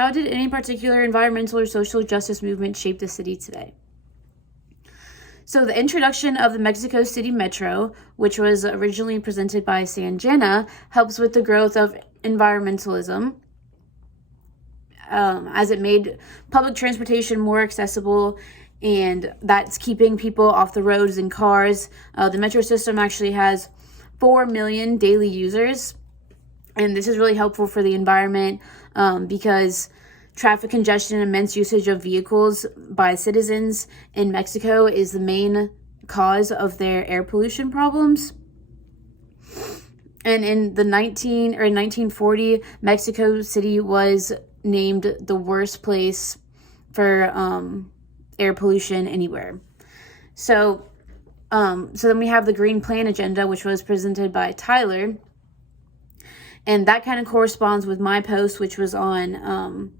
How did any particular environmental or social justice movement shape the city today? So the introduction of the Mexico City Metro, which was originally presented by Sanjana, helps with the growth of environmentalism, as it made public transportation more accessible, and that's keeping people off the roads and cars. The metro system actually has 4 million daily users, and this is really helpful for the environment because traffic congestion and immense usage of vehicles by citizens in Mexico is the main cause of their air pollution problems. And in 1940, Mexico City was named the worst place for air pollution anywhere. So then we have the Green Plan Agenda, which was presented by Tyler. And that kind of corresponds with my post, which was on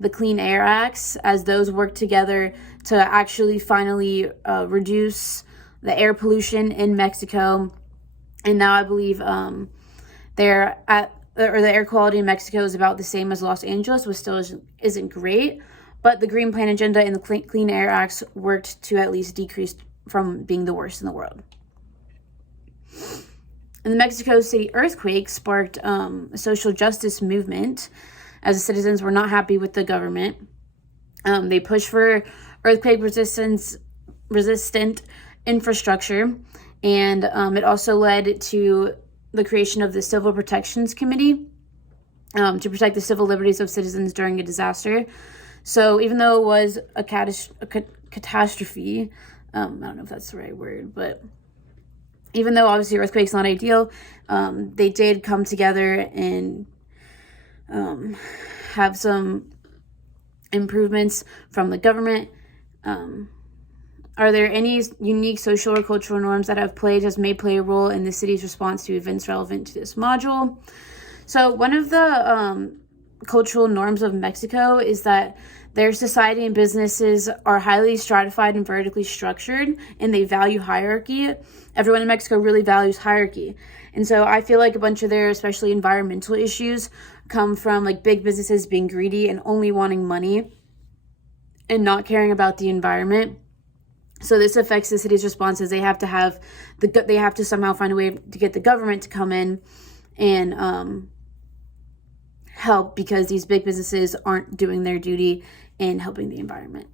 the Clean Air Acts, as those work together to actually finally reduce the air pollution in Mexico. And now I believe the air quality in Mexico is about the same as Los Angeles, which still isn't great. But the Green Plan Agenda and the Clean Air Acts worked to at least decrease from being the worst in the world. And the Mexico City earthquake sparked a social justice movement, as the citizens were not happy with the government. They pushed for earthquake resistant infrastructure, and it also led to the creation of the Civil Protections Committee to protect the civil liberties of citizens during a disaster. So even though it was a catastrophe, I don't know if that's the right word, but even though obviously earthquake's not ideal, they did come together and have some improvements from the government. Are there any unique social or cultural norms that may play a role in the city's response to events relevant to this module? So one of the cultural norms of Mexico is that their society and businesses are highly stratified and vertically structured, and they value hierarchy. Everyone in Mexico really values hierarchy. And so I feel like a bunch of their, especially environmental issues, come from like big businesses being greedy and only wanting money and not caring about the environment. So this affects the city's responses. They have to somehow find a way to get the government to come in and help, because these big businesses aren't doing their duty in helping the environment.